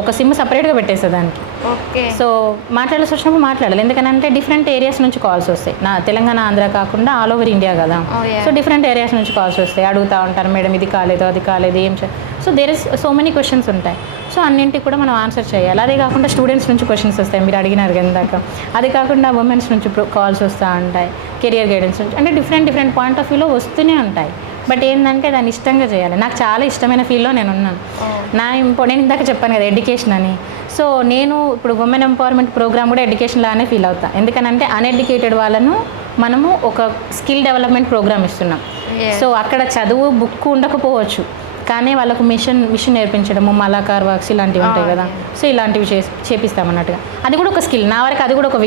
ఒక సిమ్ సపరేట్గా పెట్టేస్తుంది దానికి. సో మాట్లాడాల్సి వచ్చినప్పుడు మాట్లాడాలి. ఎందుకంటే డిఫరెంట్ ఏరియాస్ నుంచి కాల్స్ వస్తాయి. నా తెలంగాణ ఆంధ్ర కాకుండా ఆల్ ఓవర్ ఇండియా కదా. సో డిఫరెంట్ ఏరియాస్ నుంచి కాల్స్ వస్తాయి, అడుగుతూ ఉంటారు మేడం ఇది కాలేదు అది కాలేదు ఏం so there is so many questions ఉంటాయి. సో అన్నింటికి కూడా మనం ఆన్సర్ చేయాలి. అదే కాకుండా స్టూడెంట్స్ నుంచి క్వశ్చన్స్ వస్తాయి, మీరు అడిగినారు ఇందాక. అది కాకుండా ఉమెన్స్ నుంచి కాల్స్ వస్తూ ఉంటాయి, కెరియర్ గైడెన్స్ నుంచి, అంటే డిఫరెంట్ పాయింట్ ఆఫ్ వ్యూలో వస్తూనే ఉంటాయి. బట్ ఏంటంటే దాన్ని ఇష్టంగా చేయాలి. నాకు చాలా ఇష్టమైన ఫీల్డ్లో నేను ఉన్నాను. నేను ఇందాక చెప్పాను కదా ఎడ్యుకేషన్ అని. సో నేను ఇప్పుడు ఉమెన్ ఎంపవర్మెంట్ ప్రోగ్రామ్ కూడా ఎడ్యుకేషన్ లానే ఫీల్ అవుతాను. ఎందుకనంటే అన్ఎడ్యుకేటెడ్ వాళ్ళను మనము ఒక స్కిల్ డెవలప్మెంట్ ప్రోగ్రామ్ ఇస్తున్నాం. సో అక్కడ చదువు బుక్ ఉండకపోవచ్చు, కానీ వాళ్ళకు మిషన్ నేర్పించడము, మలాకార్ వర్క్స్ ఇలాంటివి ఉంటాయి కదా. సో ఇలాంటివి చేపిస్తామన్నట్టుగా. అది కూడా ఒక స్కిల్. నా వరకు అది కూడా ఒక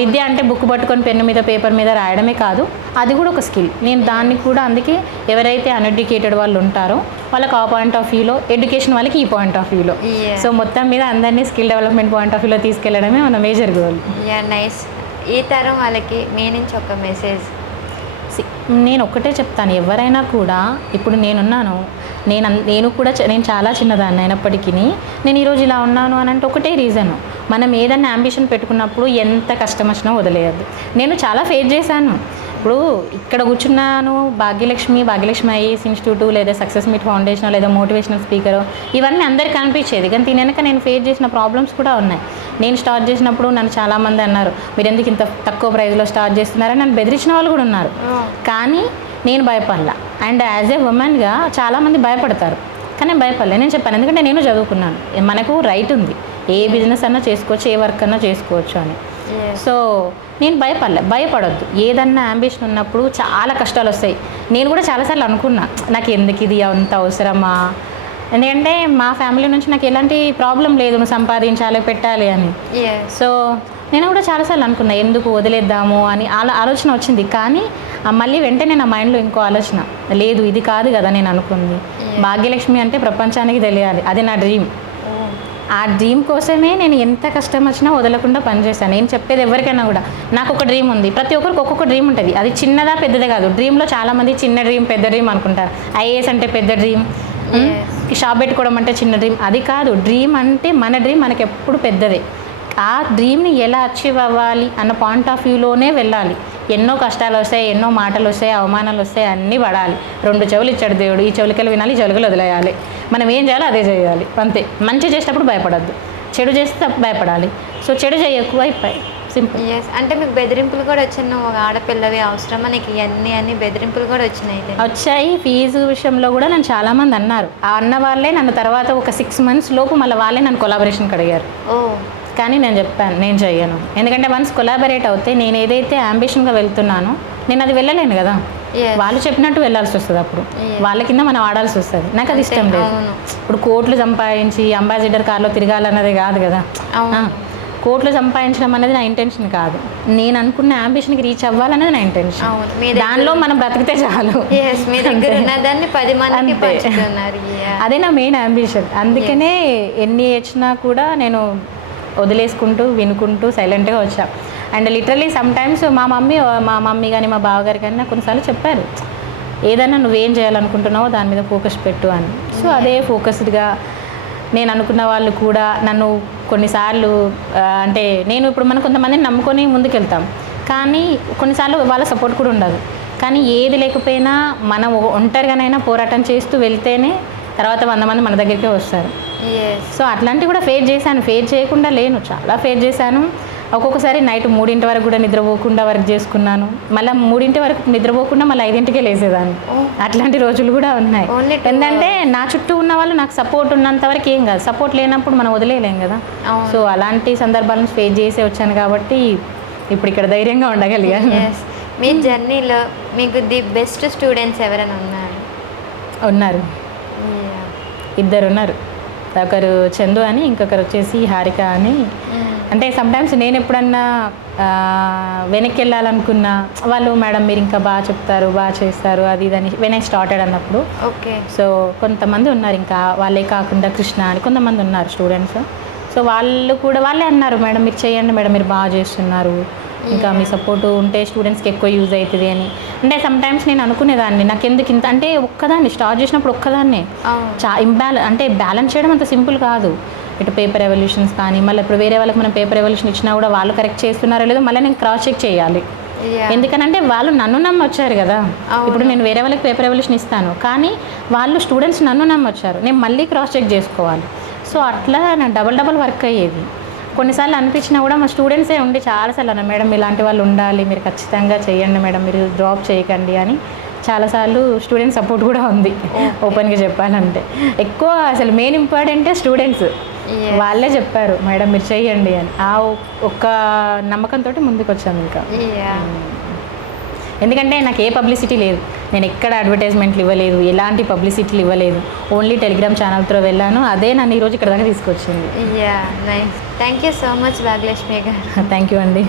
విద్య అంటే బుక్ పట్టుకొని పెన్ను మీద పేపర్ మీద రాయడమే కాదు, అది కూడా ఒక స్కిల్. నేను దాన్ని కూడా అందుకే ఎవరైతే అన్ఎడ్యుకేటెడ్ వాళ్ళు ఉంటారో వాళ్ళకి ఆ పాయింట్ ఆఫ్ వ్యూలో, ఎడ్యుకేషన్ వాళ్ళకి ఈ పాయింట్ ఆఫ్ వ్యూలో, సో మొత్తం మీద అందరినీ స్కిల్ డెవలప్మెంట్ పాయింట్ ఆఫ్ వ్యూలో తీసుకెళ్లడమే మన మేజర్ గోల్. నైస్. ఈ తరం వాళ్ళకి మీ నుంచి ఒక మెసేజ్. నేను ఒక్కటే చెప్తాను, ఎవరైనా కూడా ఇప్పుడు నేనున్నాను, నేను చాలా చిన్నదాన్ని అయినప్పటికీ నేను ఈరోజు ఇలా ఉన్నాను అని అంటే ఒకటే రీజను, మనం ఏదైనా అంబిషన్ పెట్టుకున్నప్పుడు ఎంత కష్టం వచ్చినా వదిలేయద్దు. నేను చాలా ఫేస్ చేశాను. ఇప్పుడు ఇక్కడ కూర్చున్నాను, భాగ్యలక్ష్మి ఐఏఎస్ ఇన్స్టిట్యూట్ లేదా సక్సెస్ మీట్ ఫౌండేషన్ లేదా మోటివేషనల్ స్పీకర్, ఇవన్నీ అందరికీ అనిపించేది. కానీ దీని వెనక నేను ఫేస్ చేసిన ప్రాబ్లమ్స్ కూడా ఉన్నాయి. నేను స్టార్ట్ చేసినప్పుడు నన్ను చాలామంది అన్నారు మీరు ఎందుకు ఇంత తక్కువ ప్రైస్లో స్టార్ట్ చేస్తున్నారని నన్ను బెదిరించిన వాళ్ళు కూడా ఉన్నారు. కానీ నేను భయపడలా. అండ్ యాజ్ ఏ ఉమెన్గా చాలామంది భయపడతారు, కానీ నేను భయపడలే. నేను చెప్పాను ఎందుకంటే నేను చదువుకున్నాను, మనకు రైట్ ఉంది, ఏ బిజినెస్ అన్నా చేసుకోవచ్చు, ఏ వర్క్ అన్నా చేసుకోవచ్చు అని. సో నేను భయపడొద్దు. ఏదన్నా అంబిషన్ ఉన్నప్పుడు చాలా కష్టాలు వస్తాయి. నేను కూడా చాలాసార్లు అనుకున్నా నాకు ఎందుకు ఇది అంత అవసరమా, ఎందుకంటే మా ఫ్యామిలీ నుంచి నాకు ఎలాంటి ప్రాబ్లం లేదు, నువ్వు సంపాదించాలి పెట్టాలి అని. సో నేను కూడా చాలాసార్లు అనుకున్నా ఎందుకు వదిలేద్దాము అని ఆలోచన వచ్చింది. కానీ మళ్ళీ వెంటనే నా మైండ్లో ఇంకో ఆలోచన, లేదు ఇది కాదు కదా నేను అనుకుంది, భాగ్యలక్ష్మి అంటే ప్రపంచానికి తెలియాలి, అది నా డ్రీమ్. ఆ డ్రీమ్ కోసమే నేను ఎంత కష్టం వచ్చినా వదలకుండా పనిచేశాను. నేను చెప్పేది ఎవరికైనా కూడా నాకు ఒక డ్రీమ్ ఉంది. ప్రతి ఒక్కరికి ఒక్కొక్క డ్రీమ్ ఉంటుంది, అది చిన్నదా పెద్దదే కాదు. డ్రీమ్లో చాలామంది చిన్న డ్రీమ్ పెద్ద డ్రీమ్ అనుకుంటారు. ఐఏఎస్ అంటే పెద్ద డ్రీమ్, షాప్ పెట్టుకోవడం అంటే చిన్న డ్రీమ్, అది కాదు. డ్రీమ్ అంటే మన డ్రీమ్ మనకి ఎప్పుడు పెద్దదే. ఆ డ్రీమ్ని ఎలా అచీవ్ అవ్వాలి అన్న పాయింట్ ఆఫ్ వ్యూలోనే వెళ్ళాలి. ఎన్నో కష్టాలు వస్తాయి, ఎన్నో మాటలు వస్తాయి, అవమానాలు వస్తాయి, అన్నీ పడాలి. 2 చెవులు ఇచ్చాడు దేవుడు, ఈ చెవులకెళ్ళి వినాలి, ఈ చెవులకెళ్ళి వదిలేయాలి. మనం ఏం చేయాలో అదే చేయాలి అంతే. మంచి చేసేటప్పుడు భయపడద్దు, చెడు చేస్తే భయపడాలి. సో చెడు చేయకు అయిపోయి సింపుల్. అంటే మీకు బెదిరింపులు కూడా వచ్చాయి, నువ్వు ఆడపిల్లవి అవసరమా నీకు అన్ని బెదిరింపులు కూడా వచ్చాయి. ఫీజు విషయంలో కూడా నన్ను చాలామంది అన్నారు. ఆ అన్న వాళ్ళే నన్ను తర్వాత ఒక 6 months లోపు మళ్ళీ వాళ్ళే నన్ను కొలాబరేషన్కి అడిగారు. కానీ నేను చెప్పాను నేను చెయ్యను. ఎందుకంటే వన్స్ కొలాబరేట్ అవుతే నేను ఏదైతే అంబిషన్గా వెళ్తున్నానో నేను అది వెళ్ళలేను కదా. వాళ్ళు చెప్పినట్టు వెళ్ళాల్సి వస్తుంది, అప్పుడు వాళ్ళ కింద మనం ఆడాల్సి వస్తుంది. నాకు అది ఇష్టం లేదు. ఇప్పుడు కోట్లు సంపాదించి అంబాసిడర్ కార్లో తిరగాలన్నది కాదు కదా. కోట్లు సంపాదించడం అనేది నా ఇంటెన్షన్ కాదు. నేను అనుకున్న అంబిషన్కి రీచ్ అవ్వాలనేది నా ఇంటెన్షన్. దానిలో మనం బ్రతికితే చాలు. అదే నా మెయిన్ అంబిషన్. అందుకనే ఎన్ని వచ్చినా కూడా నేను వదిలేసుకుంటూ వినుకుంటూ సైలెంట్గా వచ్చా. అండ్ లిటరలీ సమ్టైమ్స్ మా మమ్మీ కానీ మా బావగారు కానీ నాకు కొన్నిసార్లు చెప్పారు, ఏదైనా నువ్వేం చేయాలనుకుంటున్నావో దాని మీద ఫోకస్ పెట్టు అని. సో అదే ఫోకస్డ్గా నేను అనుకున్న వాళ్ళు కూడా నన్ను కొన్నిసార్లు అంటే నేను ఇప్పుడు మనం కొంతమందిని నమ్ముకొని ముందుకెళ్తాం, కానీ కొన్నిసార్లు వాళ్ళ సపోర్ట్ కూడా ఉండదు. కానీ ఏది లేకపోయినా మనం ఒంటరిగానైనా పోరాటం చేస్తూ వెళ్తేనే తర్వాత 100 మంది మన దగ్గరికే వస్తారు. సో అట్లాంటివి కూడా ఫేస్ చేశాను, ఫేస్ చేయకుండా లేను, చాలా ఫేస్ చేశాను. ఒక్కొక్కసారి నైట్ 3 వరకు కూడా నిద్రపోకుండా వర్క్ చేసుకున్నాను. మళ్ళీ 3 వరకు నిద్రపోకుండా మళ్ళీ 5కే లేసేదాన్ని. అట్లాంటి రోజులు కూడా ఉన్నాయి. Only 2 ఎందుకంటే నా చుట్టూ ఉన్న వాళ్ళు నాకు సపోర్ట్ ఉన్నంత వరకు ఏం కాదు, సపోర్ట్ లేనప్పుడు మనం వదిలేయలేం కదా. సో అలాంటి సందర్భాలను ఫేస్ చేసే వచ్చాను కాబట్టి ఇప్పుడు ఇక్కడ ధైర్యంగా ఉండగలిగాను. Yes. మీ జర్నీలో మీకు ది బెస్ట్ స్టూడెంట్స్ ఎవరైనా ఉన్నారు, Yeah. 2 ఉన్నారు. ఒకరు చందు అని, ఇంకొకరు వచ్చేసి హారిక అని. అంటే సమ్టైమ్స్ నేను ఎప్పుడన్నా వెనక్కి వెళ్ళాలనుకున్నా వాళ్ళు మేడం మీరు ఇంకా బాగా చెప్తారు, బాగా చేస్తారు, అది ఇదని వెన్ ఐ స్టార్టెడ్ అన్నప్పుడు. ఓకే. సో కొంతమంది ఉన్నారు, ఇంకా వాళ్ళే కాకుండా కృష్ణ అని కొంతమంది ఉన్నారు స్టూడెంట్స్. సో వాళ్ళు కూడా వాళ్ళే అన్నారు మేడం మీరు చేయండి మేడం, మీరు బాగా చేస్తున్నారు, ఇంకా మీ సపోర్ట్ ఉంటే స్టూడెంట్స్కి ఎక్కువ యూజ్ అవుతుంది అని. అంటే సమ్టైమ్స్ నేను అనుకునేదాన్ని నాకు ఎందుకు ఇంత, అంటే ఒక్కదాన్ని స్టార్ట్ చేసినప్పుడు ఒక్కదాన్నే అంటే బ్యాలెన్స్ చేయడం అంత సింపుల్ కాదు. ఇటు పేపర్ ఎవల్యూషన్స్ కానీ, మళ్ళీ ఇప్పుడు వేరే వాళ్ళకి మనం పేపర్ ఎవల్యూషన్ ఇచ్చినా కూడా వాళ్ళు కరెక్ట్ చేస్తున్నారో లేదో మళ్ళీ నేను క్రాస్ చెక్ చేయాలి. ఎందుకనంటే వాళ్ళు నన్ను నమ్మి వచ్చారు కదా. ఇప్పుడు నేను వేరే వాళ్ళకి పేపర్ ఎవల్యూషన్ ఇస్తాను, కానీ వాళ్ళు స్టూడెంట్స్ నన్ను నమ్మి వచ్చారు, నేను మళ్ళీ క్రాస్ చెక్ చేసుకోవాలి. సో అట్లా నాకు డబల్ వర్క్ అయ్యేది. కొన్నిసార్లు అనిపించినా కూడా మా స్టూడెంట్సే ఉండి చాలాసార్లు అన్నారు మేడం ఇలాంటి వాళ్ళు ఉండాలి, మీరు ఖచ్చితంగా చేయండి మేడం, మీరు డ్రాప్ చేయకండి అని. చాలాసార్లు స్టూడెంట్ సపోర్ట్ కూడా ఉంది. ఓపెన్గా చెప్పాలంటే ఎక్కువ అసలు మెయిన్ ఇంపార్టెంటే స్టూడెంట్స్. వాళ్ళే చెప్పారు మేడం మీరు చెయ్యండి అని. ఆ ఒక్క నమ్మకంతో ముందుకు వచ్చాను. ఇంకా ఎందుకంటే నాకు ఏ పబ్లిసిటీ లేదు, నేను ఎక్కడ అడ్వర్టైజ్మెంట్లు ఇవ్వలేదు, ఎలాంటి పబ్లిసిటీలు ఇవ్వలేదు, ఓన్లీ టెలిగ్రామ్ ఛానల్ త్రూ వెళ్ళాను. అదే నన్ను ఈరోజు ఇక్కడ దాకా తీసుకొచ్చింది. Nice. Thank you so much Bhagyalakshmi గారు. థ్యాంక్ యూ అండి.